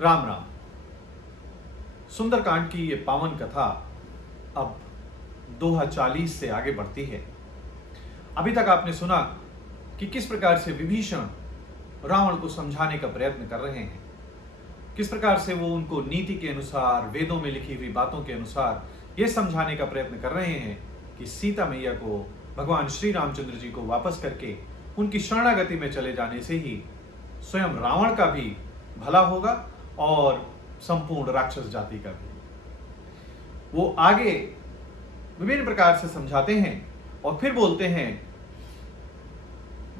राम राम। सुंदरकांड की ये पावन कथा अब दोहा 40 से आगे बढ़ती है। अभी तक आपने सुना कि किस प्रकार से विभीषण रावण को समझाने का प्रयत्न कर रहे हैं, किस प्रकार से वो उनको नीति के अनुसार, वेदों में लिखी हुई बातों के अनुसार ये समझाने का प्रयत्न कर रहे हैं कि सीता मैया को भगवान श्री रामचंद्र जी को वापस करके उनकी शरणागति में चले जाने से ही स्वयं रावण का भी भला होगा और संपूर्ण राक्षस जाति का भी। वो आगे विभिन्न प्रकार से समझाते हैं और फिर बोलते हैं,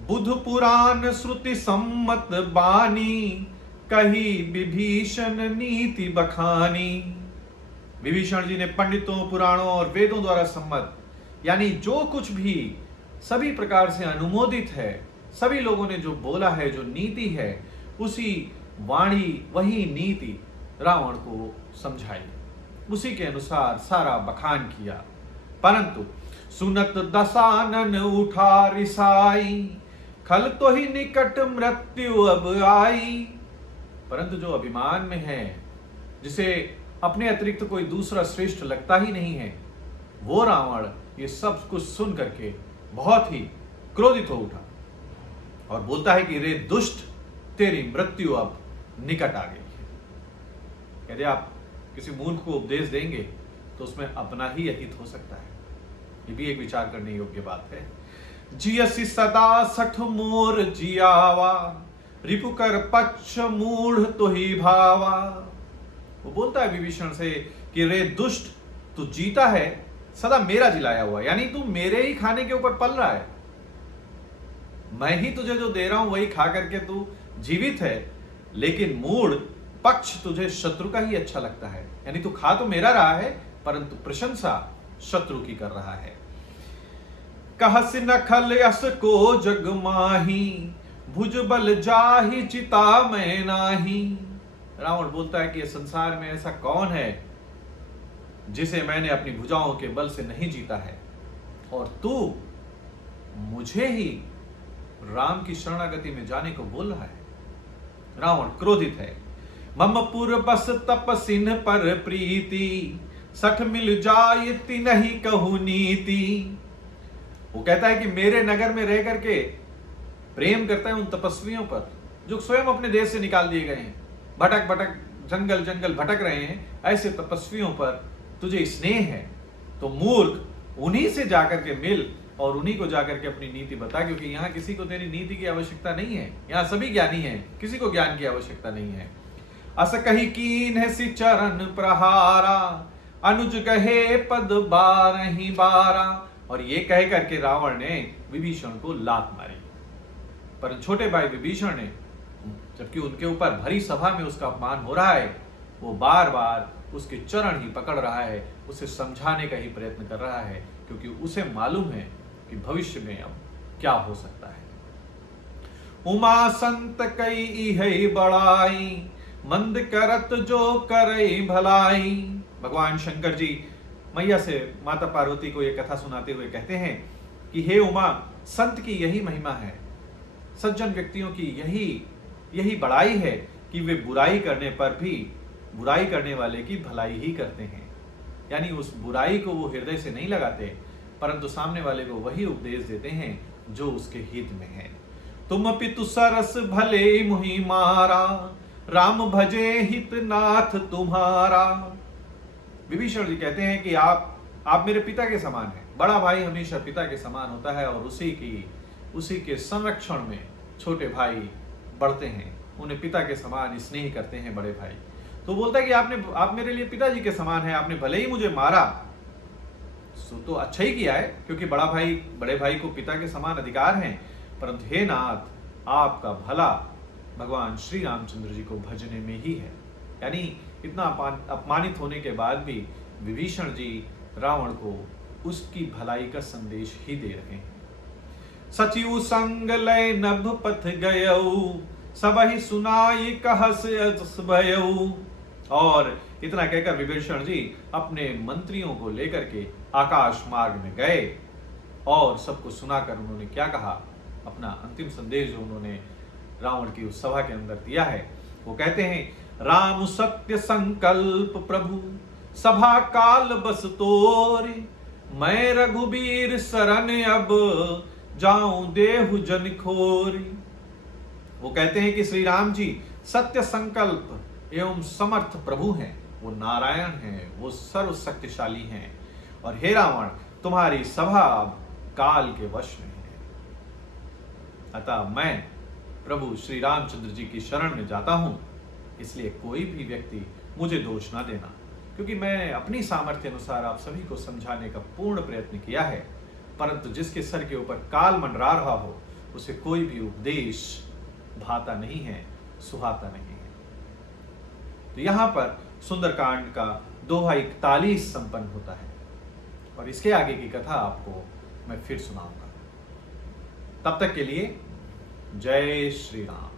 बुध पुराण श्रुति सम्मत बानी, कही विभीषण नीति बखानी। विभीषण जी ने पंडितों, पुराणों और वेदों द्वारा सम्मत, यानी जो कुछ भी सभी प्रकार से अनुमोदित है, सभी लोगों ने जो बोला है, जो नीति है, उसी वाणी, वही नीति रावण को समझाई, उसी के अनुसार सारा बखान किया। परंतु सुनत दसानन उठा रिसाई, खल तो ही निकट मृत्यु अब आई। परंतु जो अभिमान में है, जिसे अपने अतिरिक्त कोई दूसरा श्रेष्ठ लगता ही नहीं है, वो रावण ये सब कुछ सुन करके बहुत ही क्रोधित हो उठा और बोलता है कि रे दुष्ट, तेरी मृत्यु अब निकट आ गई है। यदि आप किसी मूर्ख को उपदेश देंगे तो उसमें अपना ही अहित हो सकता है। ये भी एक विचार करने योग्य बात है। जियसि सदा सठ मोर जियावा, रिपुकर पक्ष मूढ़ तो ही भावा। वो बोलता है विभीषण से कि रे दुष्ट, तू जीता है सदा मेरा जिलाया हुआ, यानी तू मेरे ही खाने के ऊपर पल रहा है। मैं ही तुझे जो दे रहा हूं वही खा करके तू जीवित है, लेकिन मूढ़ पक्ष तुझे शत्रु का ही अच्छा लगता है, यानी तू खा तो मेरा रहा है परंतु प्रशंसा शत्रु की कर रहा है। कहस नखल यस को जग माही, भुज बल जाहि चिता मैं नाही। रावण बोलता है कि संसार में ऐसा कौन है जिसे मैंने अपनी भुजाओं के बल से नहीं जीता है, और तू मुझे ही राम की शरणागति में जाने को बोल रहा है। रावण क्रोधित है। ममपुर बस तपसिन पर प्रीति, सठ मिल जायति नहीं कहू नीति। वो कहता है कि मेरे नगर में रह करके प्रेम करता है उन तपस्वियों पर जो स्वयं अपने देश से निकाल दिए गए हैं, भटक भटक जंगल जंगल भटक रहे हैं, ऐसे तपस्वियों पर तुझे स्नेह है तो मूर्ख उन्हीं से जाकर के मिल और उन्हीं को जाकर के अपनी नीति बता, क्योंकि यहाँ किसी को तेरी नीति की आवश्यकता नहीं है, यहाँ सभी ज्ञानी हैं, किसी को ज्ञान की आवश्यकता नहीं है। अस कही कीन है सि चरण प्रहारा, अनुज कहे पद बारहि बारा। और ये कह करके रावण ने विभीषण को लात मारी, पर छोटे भाई विभीषण ने, जबकि उनके ऊपर भरी सभा में उसका अपमान हो रहा है, वो बार बार उसके चरण ही पकड़ रहा है, उसे समझाने का ही प्रयत्न कर रहा है, क्योंकि उसे मालूम है कि भविष्य में अब क्या हो सकता है। उमा संत कई है बड़ाई, मंद करत जो करई भलाई। भगवान शंकर जी मैया से माता पार्वती को यह कथा सुनाते हुए कहते हैं कि हे उमा, संत की यही महिमा है, सज्जन व्यक्तियों की यही बड़ाई है कि वे बुराई करने पर भी बुराई करने वाले की भलाई ही करते हैं, यानी उस बुराई को वो हृदय से नहीं लगाते, परंतु सामने वाले को वही उपदेश देते हैं जो उसके हित में है। तुम पितु सरस भले मुहि मारा, राम भजे हित नाथ तुम्हारा। विभीषण जी कहते हैं कि आप मेरे पिता के समान हैं। बड़ा भाई हमेशा पिता के समान होता है और उसी के संरक्षण में छोटे भाई बढ़ते हैं, उन्हें पिता के समान स्नेह करते हैं बड़े भाई। तो बोलता है कि आप मेरे लिए पिताजी के समान हैं, आपने भले ही मुझे मारा तो अच्छा ही किया है, क्योंकि बड़े भाई को पिता के समान अधिकार हैं, परंतु हे नाथ, आपका भला भगवान श्री रामचंद्र जी को भजने में ही है। यानी इतना अपमानित होने के बाद भी विभीषण जी रावण को उसकी भलाई का संदेश ही दे रहे हैं। सचिव संग लय नभ पथ गयऊ, सबहि सुनाई कहस अस भयऊ। और इतना कहकर विभीषण जी अपने मंत्रियों को लेकर के आकाश मार्ग में गए और सबको सुनाकर उन्होंने क्या कहा, अपना अंतिम संदेश जो उन्होंने रावण की उस सभा के अंदर दिया है, वो कहते हैं, राम सत्य संकल्प प्रभु सभा काल बस तोरे, मैं रघुबीर शरण अब जाऊं देहु जन खोरी। वो कहते हैं कि श्री राम जी सत्य संकल्प एवं समर्थ प्रभु हैं, वो नारायण हैं, वो सर्व शक्तिशाली हैं, और हे रावण तुम्हारी सभा अब काल के वश में है। अतः मैं प्रभु श्री रामचंद्र जी की शरण में जाता हूं, इसलिए कोई भी व्यक्ति मुझे दोष ना देना, क्योंकि मैंने अपनी सामर्थ्य अनुसार आप सभी को समझाने का पूर्ण प्रयत्न किया है, परंतु जिसके सर के ऊपर काल मंडरा रहा हो उसे कोई भी उपदेश भाता नहीं है, सुहाता नहीं है। तो यहां पर सुंदरकांड का दोहा 41 संपन्न होता है, और इसके आगे की कथा आपको मैं फिर सुनाऊंगा। तब तक के लिए जय श्री राम।